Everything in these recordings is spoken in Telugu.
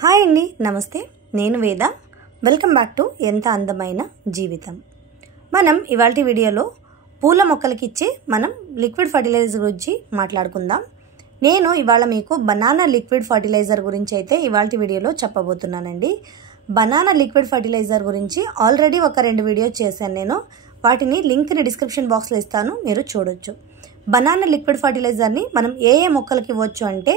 హాయ్ అండి, నమస్తే. నేను వేద. వెల్కమ్ బ్యాక్ టు ఎంత అందమైన జీవితం. మనం ఇవాల్టి వీడియోలో పూల మొక్కలకి ఇచ్చే మనం లిక్విడ్ ఫర్టిలైజర్ గురించి మాట్లాడుకుందాం. నేను ఇవాళ మీకు బనానా లిక్విడ్ ఫర్టిలైజర్ గురించి అయితే ఇవాల్టి వీడియోలో చెప్పబోతున్నానండి. బనానా లిక్విడ్ ఫర్టిలైజర్ గురించి ఆల్రెడీ ఒక 2 వీడియోస్ చేశాను నేను. వాటిని లింక్ని డిస్క్రిప్షన్ బాక్స్లో ఇస్తాను, మీరు చూడొచ్చు. బనానా లిక్విడ్ ఫర్టిలైజర్ని మనం ఏ మొక్కలకి ఇవ్వచ్చు అంటే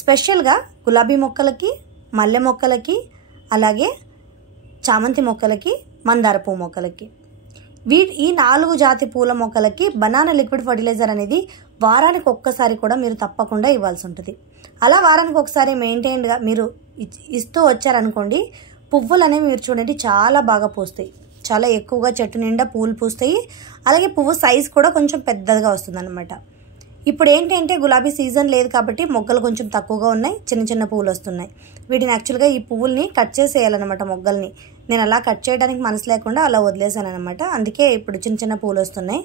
స్పెషల్గా గులాబీ మొక్కలకి, మల్లె మొక్కలకి, అలాగే చామంతి మొక్కలకి, మందార పువ్వు మొక్కలకి, ఈ 4 జాతి పూల మొక్కలకి బనానా లిక్విడ్ ఫర్టిలైజర్ అనేది వారానికి ఒక్కసారి కూడా మీరు తప్పకుండా ఇవ్వాల్సి ఉంటుంది. అలా వారానికి ఒకసారి మెయింటైన్గా మీరు ఇస్తూ వచ్చారనుకోండి, పువ్వులు అనేవి మీరు చూడండి చాలా బాగా పూస్తాయి. చాలా ఎక్కువగా చెట్టు నిండా పూలు పూస్తాయి. అలాగే పువ్వు సైజ్ కూడా కొంచెం పెద్దదిగా వస్తుంది అనమాట. ఇప్పుడు ఏంటంటే గులాబీ సీజన్ లేదు కాబట్టి మొగ్గలు కొంచెం తక్కువగా ఉన్నాయి, చిన్న చిన్న పువ్వులు వస్తున్నాయి. వీటిని యాక్చువల్గా ఈ పువ్వుల్ని కట్ చేసేయాలన్నమాట. మొగ్గల్ని నేను అలా కట్ చేయడానికి మనసు లేకుండా అలా వదిలేసాను అనమాట. అందుకే ఇప్పుడు చిన్న చిన్న పూలు వస్తున్నాయి.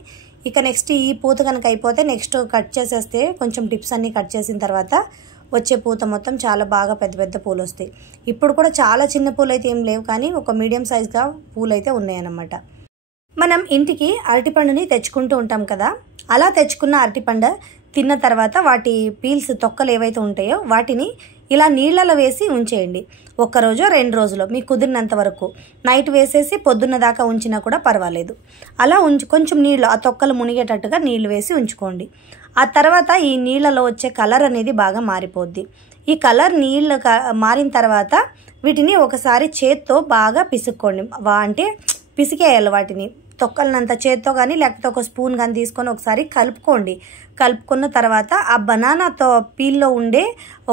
ఇక నెక్స్ట్ ఈ పూత కనుక అయిపోతే నెక్స్ట్ కట్ చేసేస్తే కొంచెం టిప్స్ అన్ని కట్ చేసిన తర్వాత వచ్చే పూత మొత్తం చాలా బాగా పెద్ద పెద్ద పూలు వస్తాయి. ఇప్పుడు కూడా చాలా చిన్న పూలు అయితే ఏం లేవు, కానీ ఒక మీడియం సైజ్గా పూలు అయితే ఉన్నాయన్నమాట. మనం ఇంటికి అరటిపండుని తెచ్చుకుంటూ ఉంటాం కదా, అలా తెచ్చుకున్న అరటిపండు తిన్న తర్వాత వాటి పీల్స్, తొక్కలు ఏవైతే ఉంటాయో వాటిని ఇలా నీళ్ళలో వేసి ఉంచేయండి. 1 రోజు 2 రోజులు మీకు కుదిరినంత వరకు నైట్ వేసేసి పొద్దున్న దాకా ఉంచినా కూడా పర్వాలేదు. అలా కొంచెం నీళ్ళు, ఆ తొక్కలు మునిగేటట్టుగా నీళ్లు వేసి ఉంచుకోండి. ఆ తర్వాత ఈ నీళ్ళలో వచ్చే కలర్ అనేది బాగా మారిపోద్ది. ఈ కలర్ నీళ్ళు మారిన తర్వాత వీటిని ఒకసారి చేత్తో బాగా పిసుక్కోండి. అంటే పిసికేయాలి వాటిని, తొక్కలనంత చేత్తో కానీ లేకపోతే ఒక స్పూన్ కానీ తీసుకొని ఒకసారి కలుపుకోండి. కలుపుకున్న తర్వాత ఆ బనానాతో పీల్లో ఉండే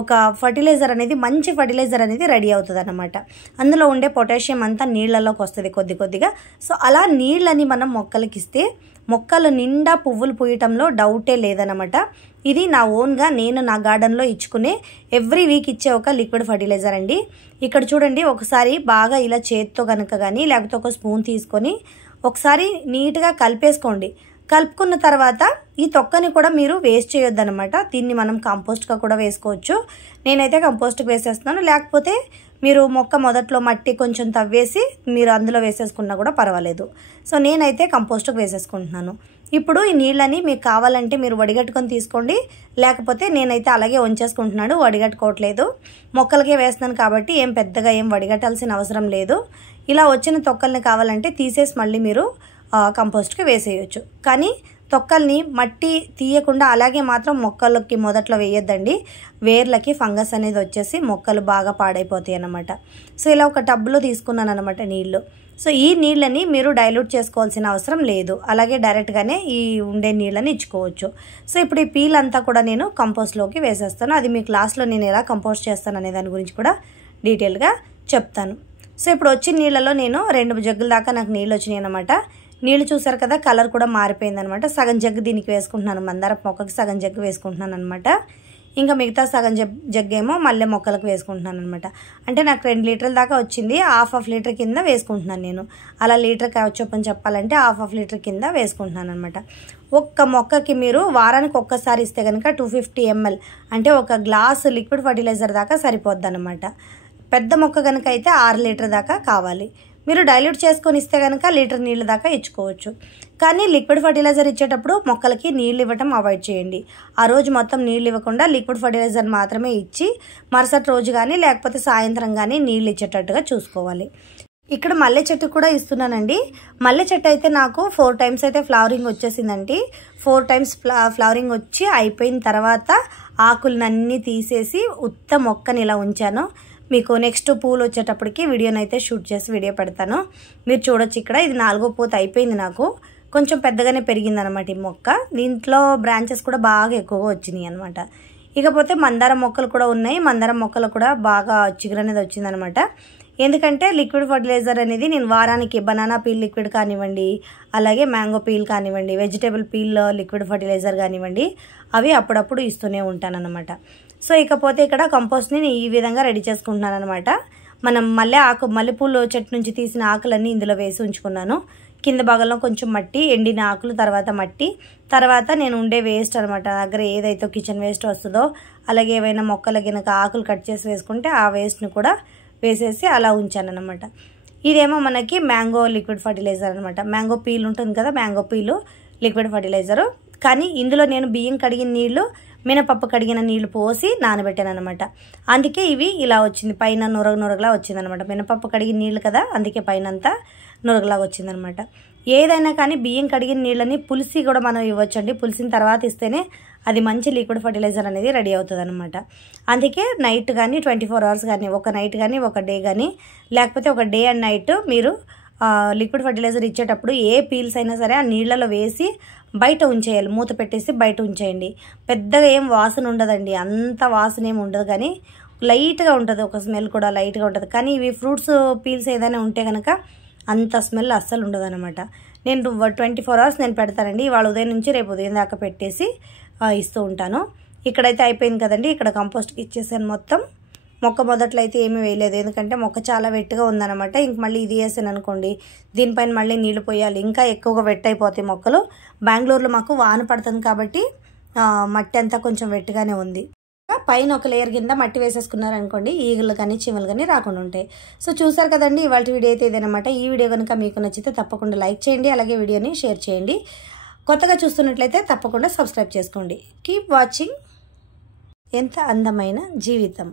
ఒక ఫర్టిలైజర్ అనేది, మంచి ఫర్టిలైజర్ అనేది రెడీ అవుతుంది అన్నమాట. అందులో ఉండే పొటాషియం అంతా నీళ్ళలోకి వస్తుంది కొద్ది కొద్దిగా. సో అలా నీళ్ళని మనం మొక్కలకి ఇస్తే మొక్కలు నిండా పువ్వులు పూయటంలో డౌటే లేదనమాట. ఇది నా ఓన్గా నేను నా గార్డెన్లో ఇచ్చుకునే ఎవ్రీ వీక్ ఇచ్చే ఒక లిక్విడ్ ఫర్టిలైజర్ అండి. ఇక్కడ చూడండి, ఒకసారి బాగా ఇలా చేత్తో కనుక కానీ లేకపోతే ఒక స్పూన్ తీసుకొని ఒకసారి నీట్గా కలిపేసుకోండి. కలుపుకున్న తర్వాత ఈ తొక్కని కూడా మీరు వేస్ట్ చేయొద్దు అనమాట. దీన్ని మనం కంపోస్ట్గా కూడా వేసుకోవచ్చు. నేనైతే కంపోస్ట్కి వేసేస్తున్నాను. లేకపోతే మీరు మొక్క మొదట్లో మట్టి కొంచెం తవ్వేసి మీరు అందులో వేసేసుకున్నా కూడా పర్వాలేదు. సో నేనైతే కంపోస్ట్కి వేసేసుకుంటున్నాను. ఇప్పుడు ఈ నీళ్ళని మీకు కావాలంటే మీరు వడిగట్టుకొని తీసుకోండి, లేకపోతే నేనైతే అలాగే ఉంచేసుకుంటున్నాను, వడిగట్టుకోవట్లేదు. మొక్కలకే వేస్తున్నాను కాబట్టి ఏం పెద్దగా ఏం వడిగట్టాల్సిన అవసరం లేదు. ఇలా వచ్చిన తొక్కల్ని కావాలంటే తీసేసి మళ్ళీ మీరు కంపోస్ట్కి వేసేయచ్చు. కానీ తొక్కల్ని మట్టి తీయకుండా అలాగే మాత్రం మొక్కలకి మొదట్లో వేయొద్దండి. వేర్లకి ఫంగస్ అనేది వచ్చేసి మొక్కలు బాగా పాడైపోతాయి అన్నమాట. సో ఇలా ఒక టబ్లో తీసుకున్నాను అనమాట నీళ్ళు. సో ఈ నీళ్ళని మీరు డైల్యూట్ చేసుకోవాల్సిన అవసరం లేదు, అలాగే డైరెక్ట్గానే ఈ ఉండే నీళ్ళని ఇచ్చుకోవచ్చు. సో ఇప్పుడు ఈ పీల్ అంతా కూడా నేను కంపోస్ట్లోకి వేసేస్తాను. అది మీ క్లాస్లో నేను ఎలా కంపోస్ట్ చేస్తాను అనే దాని గురించి కూడా డీటెయిల్గా చెప్తాను. సో ఇప్పుడు వచ్చిన నీళ్ళలో నేను 2 జగ్గుల దాకా నాకు నీళ్ళు వచ్చినాయి అనమాట. నీళ్ళు చూసారు కదా, కలర్ కూడా మారిపోయింది అనమాట. సగం జగ్గు దీనికి వేసుకుంటున్నాను, మందార మొక్కకి సగం జగ్గు వేసుకుంటున్నాను అనమాట. ఇంకా మిగతా సగం జగ్గు ఏమో మల్లె మొక్కలకు వేసుకుంటున్నాను అనమాట. అంటే నాకు 2 లీటర్ల దాకా వచ్చింది. హాఫ్ లీటర్ కింద వేసుకుంటున్నాను నేను. అలా లీటర్ చొప్పున చెప్పాలంటే హాఫ్ లీటర్ కింద వేసుకుంటున్నాను అనమాట. ఒక్క మొక్కకి మీరు వారానికి ఒక్కసారి ఇస్తే కనుక 250 ml అంటే 1 గ్లాస్ లిక్విడ్ ఫర్టిలైజర్ దాకా సరిపోద్ది అనమాట. పెద్ద మొక్క కనుక అయితే 6 లీటర్ దాకా కావాలి. మీరు డైల్యూట్ చేసుకొని ఇస్తే కనుక లీటర్ నీళ్ళు దాకా ఇచ్చుకోవచ్చు. కానీ లిక్విడ్ ఫర్టిలైజర్ ఇచ్చేటప్పుడు మొక్కలకి నీళ్ళు ఇవ్వటం అవాయిడ్ చేయండి. ఆ రోజు మొత్తం నీళ్ళు ఇవ్వకుండా లిక్విడ్ ఫర్టిలైజర్ మాత్రమే ఇచ్చి మరుసటి రోజు కానీ లేకపోతే సాయంత్రం కానీ నీళ్ళు ఇచ్చేటట్టుగా చూసుకోవాలి. ఇక్కడ మల్లె చెట్టు కూడా ఇస్తున్నానండి. మల్లె చెట్టు అయితే నాకు 4 టైమ్స్ అయితే ఫ్లవరింగ్ వచ్చేసిందండి. 4 టైమ్స్ ఫ్లవరింగ్ వచ్చి అయిపోయిన తర్వాత ఆకులన్నీ తీసేసి ఉత్త మొక్కని ఇలా ఉంచాను. మీకు నెక్స్ట్ పూలు వచ్చేటప్పటికి వీడియోనైతే షూట్ చేసి వీడియో పెడతాను, మీరు చూడొచ్చు. ఇక్కడ ఇది 4వ పూత అయిపోయింది. నాకు కొంచెం పెద్దగానే పెరిగింది అనమాట ఈ మొక్క. దీంట్లో బ్రాంచెస్ కూడా బాగా ఎక్కువగా వచ్చినాయి అనమాట. ఇకపోతే మందార మొక్కలు కూడా ఉన్నాయి. మందార మొక్కలు కూడా బాగా చిగురు అనేది వచ్చిందనమాట. ఎందుకంటే లిక్విడ్ ఫర్టిలైజర్ అనేది నేను వారానికి బనానా పీల్ లిక్విడ్ కానివ్వండి, అలాగే మ్యాంగో పీల్ కానివ్వండి, వెజిటేబుల్ పీల్ లిక్విడ్ ఫర్టిలైజర్ కానివ్వండి, అవి అప్పుడప్పుడు ఇస్తూనే ఉంటాను అనమాట. సో ఇకపోతే ఇక్కడ కంపోస్ట్ని నేను ఈ విధంగా రెడీ చేసుకుంటున్నాను అనమాట. మనం మల్లెపూలు చెట్టు నుంచి తీసిన ఆకులన్నీ ఇందులో వేసి ఉంచుకున్నాను. కింద భాగంలో కొంచెం మట్టి, ఎండిన ఆకులు, తర్వాత మట్టి, తర్వాత నేను ఉండే వేస్ట్ అనమాట. దగ్గర ఏదైతే కిచెన్ వేస్ట్ వస్తుందో అలాగే ఏవైనా మొక్కల గినక ఆకులు కట్ చేసి వేసుకుంటే ఆ వేస్ట్ని కూడా వేసేసి అలా ఉంచాను అనమాట. ఇదేమో మనకి మ్యాంగో లిక్విడ్ ఫర్టిలైజర్ అనమాట. మ్యాంగో పీల్ ఉంటుంది కదా, మ్యాంగో పీలు లిక్విడ్ ఫర్టిలైజరు. కానీ ఇందులో నేను బియ్యం కడిగిన నీళ్లు, మినపప్పు కడిగిన నీళ్లు పోసి నానబెట్టాను అనమాట. అందుకే ఇవి ఇలా వచ్చింది, పైన నొరగలా వచ్చిందనమాట. మినపప్పు కడిగిన నీళ్ళు కదా, అందుకే పైన అంతా నొరగలాగా వచ్చిందనమాట. ఏదైనా కానీ బియ్యం కడిగిన నీళ్ళని పులిసి కూడా మనం ఇవ్వచ్చండి. పులిసిన తర్వాత ఇస్తేనే అది మంచి లిక్విడ్ ఫర్టిలైజర్ అనేది రెడీ అవుతుంది అనమాట. అందుకే నైట్ కానీ 24 hours కానీ, ఒక నైట్ కానీ ఒక డే కానీ, లేకపోతే ఒక డే అండ్ నైట్ మీరు లిక్విడ్ ఫర్టిలైజర్ ఇచ్చేటప్పుడు ఏ పీల్స్ అయినా సరే ఆ నీళ్ళలో వేసి బయట ఉంచేయాలి. మూత పెట్టేసి బయట ఉంచేయండి. పెద్దగా ఏం వాసన ఉండదండి, అంత వాసన ఏమి ఉండదు, కానీ లైట్గా ఉంటుంది, ఒక స్మెల్ కూడా లైట్గా ఉంటుంది. కానీ ఇవి ఫ్రూట్స్ పీల్స్ ఏదైనా ఉంటే కనుక అంత స్మెల్ అస్సలు ఉండదు అనమాట. నేను 24 hours నేను పెడతానండి. ఇవాళ ఉదయం నుంచి రేపు ఉదయం దాకా పెట్టేసి ఇస్తూ ఉంటాను. ఇక్కడైతే అయిపోయింది కదండి. ఇక్కడ కంపోస్ట్కి ఇచ్చేసాను మొత్తం. మొక్క మొదట్లో అయితే ఏమీ వేయలేదు, ఎందుకంటే మొక్క చాలా వెట్టుగా ఉందన్నమాట. ఇంక మళ్ళీ ఇది వేసాను అనుకోండి, దీనిపైన మళ్ళీ నీళ్లు పోయాలి, ఇంకా ఎక్కువగా వెట్ అయిపోతాయి మొక్కలు. బెంగళూరులో మాకు వాన పడుతుంది కాబట్టి మట్టి అంతా కొంచెం వెట్టుగానే ఉంది. పైన ఒక లేయర్ కింద మట్టి వేసేసుకున్నారనుకోండి, ఈగలు కానీ చీమలు కానీ రాకుండా ఉంటాయి. సో చూసారు కదండి, ఇవాళ వీడియో అయితే ఇదేనమాట. ఈ వీడియో కనుక మీకు నచ్చితే తప్పకుండా లైక్ చేయండి, అలాగే వీడియోని షేర్ చేయండి. కొత్తగా చూస్తున్నట్లయితే తప్పకుండా సబ్స్క్రైబ్ చేసుకోండి. కీప్ వాచింగ్ ఎంత అందమైన జీవితం.